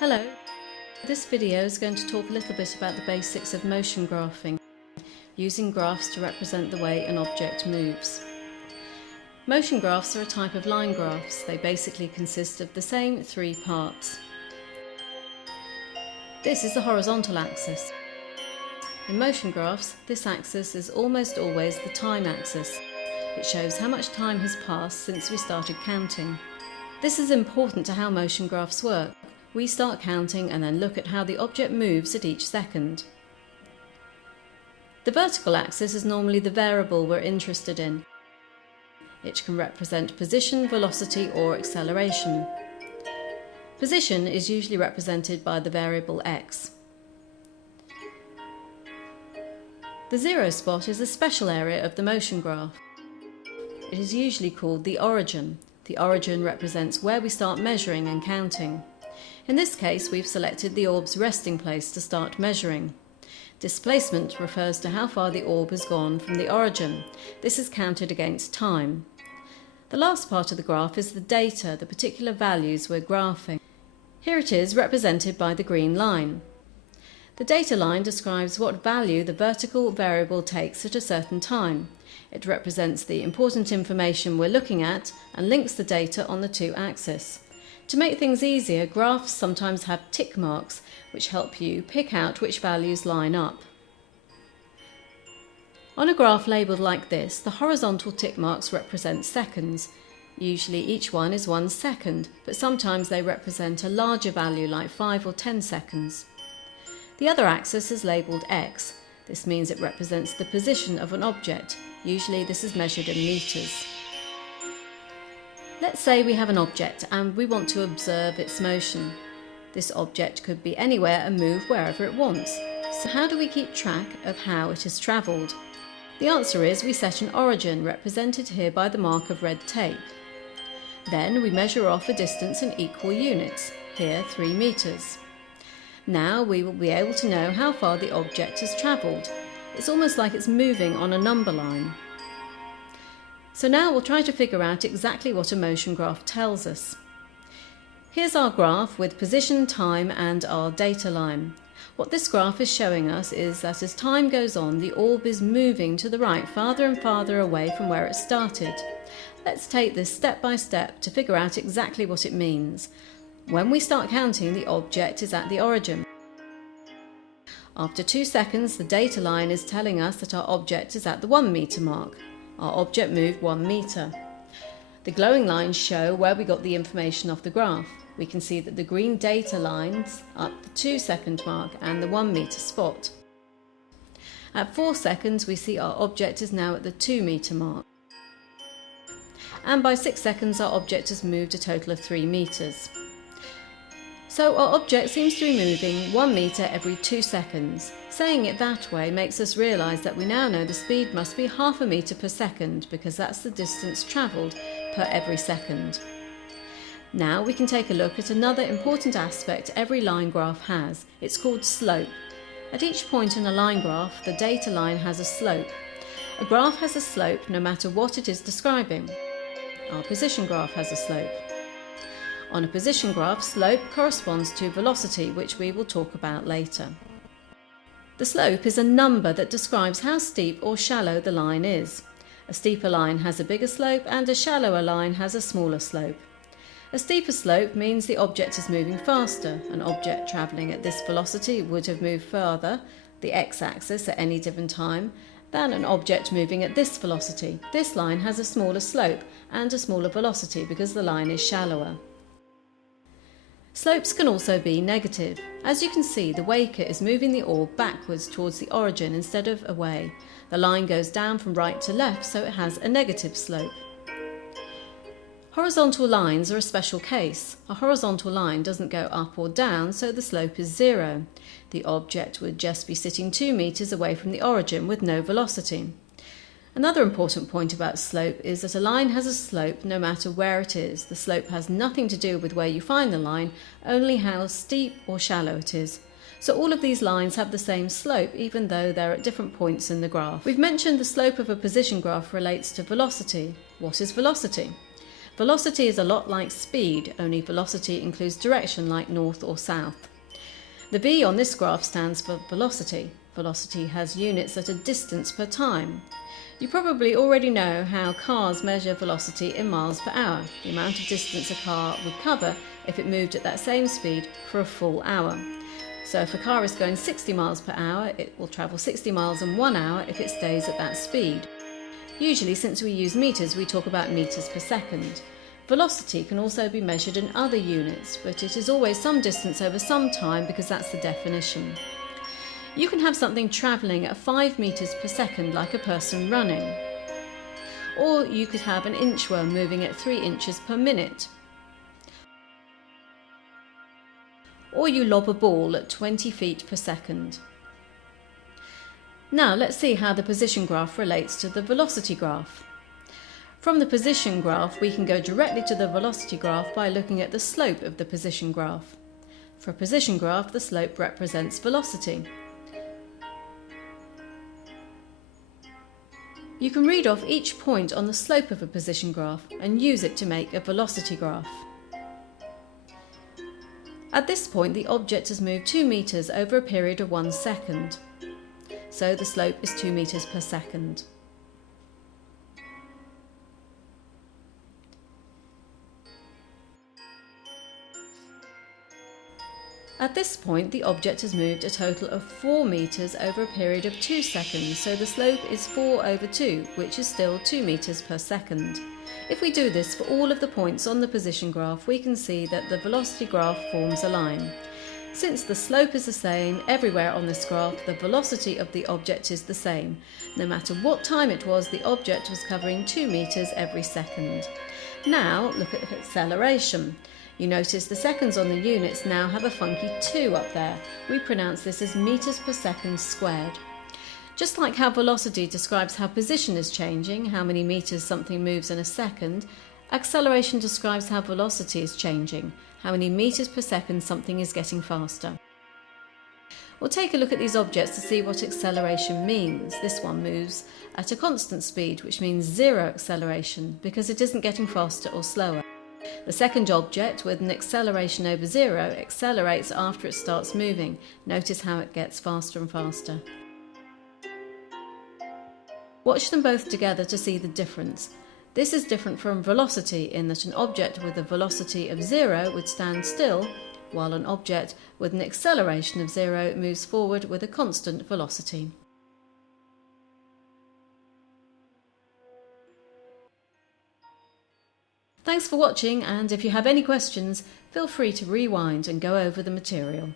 Hello, this video is going to talk a little bit about the basics of motion graphing, using graphs to represent the way an object moves. Motion graphs are a type of line graphs. They basically consist of the same three parts. This is the horizontal axis. In motion graphs, this axis is almost always the time axis. It shows how much time has passed since we started counting. This is important to how motion graphs work. We start counting and then look at how the object moves at each second. The vertical axis is normally the variable we're interested in. It can represent position, velocity, or acceleration. Position is usually represented by the variable x. The zero spot is a special area of the motion graph. It is usually called the origin. The origin represents where we start measuring and counting. In this case, we've selected the orb's resting place to start measuring. Displacement refers to how far the orb has gone from the origin. This is counted against time. The last part of the graph is the data, the particular values we're graphing. Here it is represented by the green line. The data line describes what value the vertical variable takes at a certain time. It represents the important information we're looking at and links the data on the two axes. To make things easier, graphs sometimes have tick marks which help you pick out which values line up. On a graph labelled like this, the horizontal tick marks represent seconds. Usually each one is 1 second, but sometimes they represent a larger value like 5 or 10 seconds. The other axis is labelled x. This means it represents the position of an object. Usually this is measured in meters. Let's say we have an object and we want to observe its motion. This object could be anywhere and move wherever it wants. So how do we keep track of how it has travelled? The answer is we set an origin, represented here by the mark of red tape. Then we measure off a distance in equal units, here 3 meters. Now we will be able to know how far the object has travelled. It's almost like it's moving on a number line. So now we'll try to figure out exactly what a motion graph tells us. Here's our graph with position, time and our data line. What this graph is showing us is that as time goes on, the orb is moving to the right farther and farther away from where it started. Let's take this step by step to figure out exactly what it means. When we start counting, the object is at the origin. After 2 seconds, the data line is telling us that our object is at the 1 meter mark. Our object moved 1 meter. The glowing lines show where we got the information off the graph. We can see that the green data lines up the 2 second mark and the 1 meter spot. At 4 seconds, we see our object is now at the 2 meter mark. And by 6 seconds, our object has moved a total of 3 meters. So our object seems to be moving 1 meter every 2 seconds. Saying it that way makes us realise that we now know the speed must be half a metre per second, because that's the distance travelled per every second. Now we can take a look at another important aspect every line graph has. It's called slope. At each point in a line graph, the data line has a slope. A graph has a slope no matter what it is describing. Our position graph has a slope. On a position graph, slope corresponds to velocity, which we will talk about later. The slope is a number that describes how steep or shallow the line is. A steeper line has a bigger slope and a shallower line has a smaller slope. A steeper slope means the object is moving faster. An object travelling at this velocity would have moved further, the x-axis at any given time, than an object moving at this velocity. This line has a smaller slope and a smaller velocity because the line is shallower. Slopes can also be negative. As you can see, the waker is moving the orb backwards towards the origin instead of away. The line goes down from right to left, so it has a negative slope. Horizontal lines are a special case. A horizontal line doesn't go up or down, so the slope is 0. The object would just be sitting 2 meters away from the origin with no velocity. Another important point about slope is that a line has a slope no matter where it is. The slope has nothing to do with where you find the line, only how steep or shallow it is. So all of these lines have the same slope even though they're at different points in the graph. We've mentioned the slope of a position graph relates to velocity. What is velocity? Velocity is a lot like speed, only velocity includes direction like north or south. The V on this graph stands for velocity. Velocity has units at a distance per time. You probably already know how cars measure velocity in miles per hour, the amount of distance a car would cover if it moved at that same speed for a full hour. So if a car is going 60 miles per hour, it will travel 60 miles in 1 hour if it stays at that speed. Usually, since we use meters, we talk about meters per second. Velocity can also be measured in other units, but it is always some distance over some time because that's the definition. You can have something travelling at 5 meters per second like a person running. Or you could have an inchworm moving at 3 inches per minute. Or you lob a ball at 20 feet per second. Now let's see how the position graph relates to the velocity graph. From the position graph, we can go directly to the velocity graph by looking at the slope of the position graph. For a position graph, the slope represents velocity. You can read off each point on the slope of a position graph and use it to make a velocity graph. At this point, the object has moved 2 meters over a period of 1 second. So the slope is 2 meters per second. At this point, the object has moved a total of 4 meters over a period of 2 seconds, so the slope is 4 over 2, which is still 2 meters per second. If we do this for all of the points on the position graph, we can see that the velocity graph forms a line. Since the slope is the same everywhere on this graph, the velocity of the object is the same. No matter what time it was, the object was covering 2 meters every second. Now look at acceleration. You notice the seconds on the units now have a funky 2 up there. We pronounce this as meters per second squared. Just like how velocity describes how position is changing, how many meters something moves in a second, acceleration describes how velocity is changing, how many meters per second something is getting faster. We'll take a look at these objects to see what acceleration means. This one moves at a constant speed, which means 0 acceleration, because it isn't getting faster or slower. The second object, with an acceleration over 0, accelerates after it starts moving. Notice how it gets faster and faster. Watch them both together to see the difference. This is different from velocity in that an object with a velocity of 0 would stand still, while an object with an acceleration of 0 moves forward with a constant velocity. Thanks for watching, and if you have any questions, feel free to rewind and go over the material.